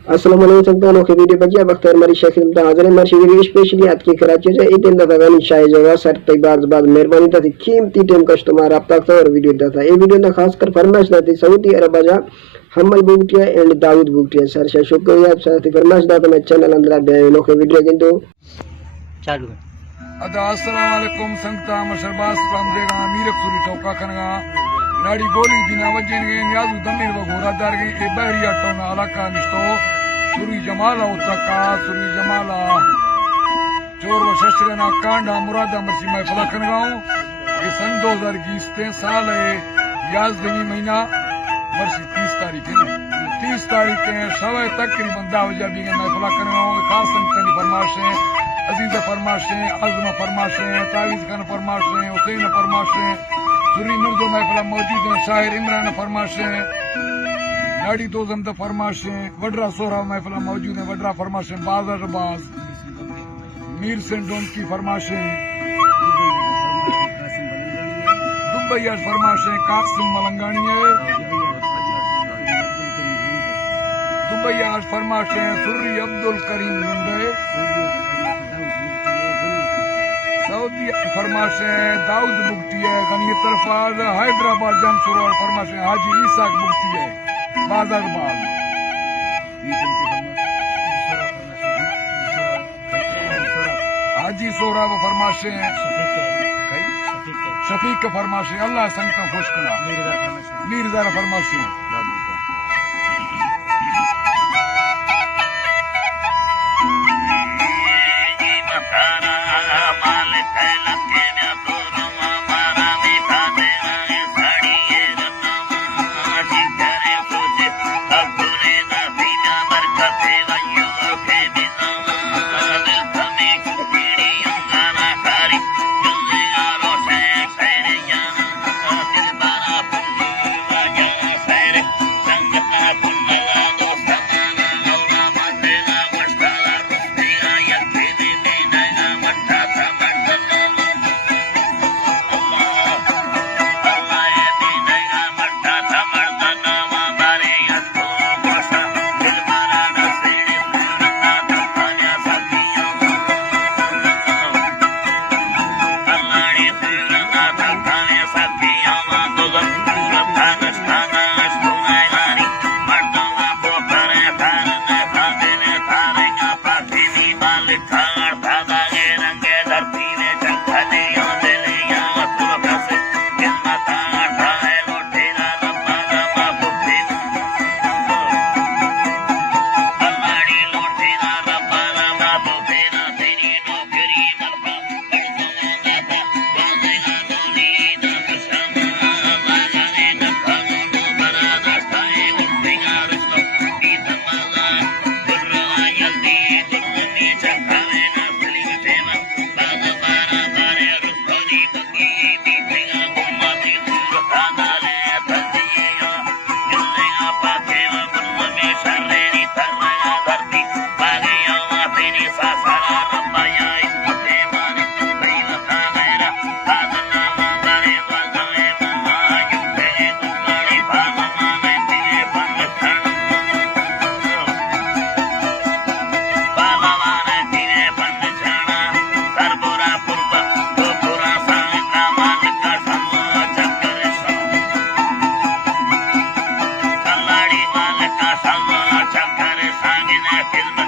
अस्सलाम वालेकुम दोनों वीडियो बजिया बख्तर मरी शेख हाजिर है मरी वीडियो स्पेशली आज की कराची से इतने दफा गानी शायद जगह सर तैबाज बाद मेहरबानी था कीमती टाइम कस्टमर आप तक और वीडियो था ये वीडियो ना खासकर फरमाइश ना थी सऊदी अरब जा हमल बुगटिया एंड दाऊद बुगटिया सर से शुक्रिया आप साथी फरमाइश दा तो मैं चैनल अंदर बेनो के वीडियो किंतु चालू अदा अस्सलाम वालेकुम संगता मशरबास रामदेगा मीर सूरी टोका खनगा नाड़ी गोली दिना वजनगे न्याजु दमीर वगोरा दारगे ए बहरिया टोना अलका निस्तो सुरी जमाला उतका सुरी जमाला चोर व शस्त्रना कांडा मुरादा मर्सी मैं फला खनगाऊं ये सन 2020 साल है 11 महीना मर्सी 30 तारीख है 30 तारीख है सवा तकरीबन 10 बजे भी मैं फला खनगाऊं खास संगतनी फरमाइशें अजीजा फरमाइशें आजमा फरमाइशें तावीज खान फरमाइशें हुसैन फरमाइशें सुरी नूर महफिल मौजूद है शायर इमरान फरमाइशें नाड़ी दो जमदा फरमाइशें वड्रा सोहरा महफिल मौजूद है वड्रा फरमाइशें बाजार बाज मीर सेंडोन की फरमाइशें दुबई फरमाइशें कासिम मलंगानी है दुबई फरमाइशें सुर्री अब्दुल करीम लुंडे सऊदी फरमाइशें दाऊद बुगटी है गनीत अल्फाज हैदराबाद जमसुर और फरमाइशें हाजी ईसाक बुगटी है बाजार बाग हाजी सोहरा व फरमाइशें शफीक फरमाइशें अल्लाह संगत खुश करा मीरज़ार फरमाइशें Chakare sangine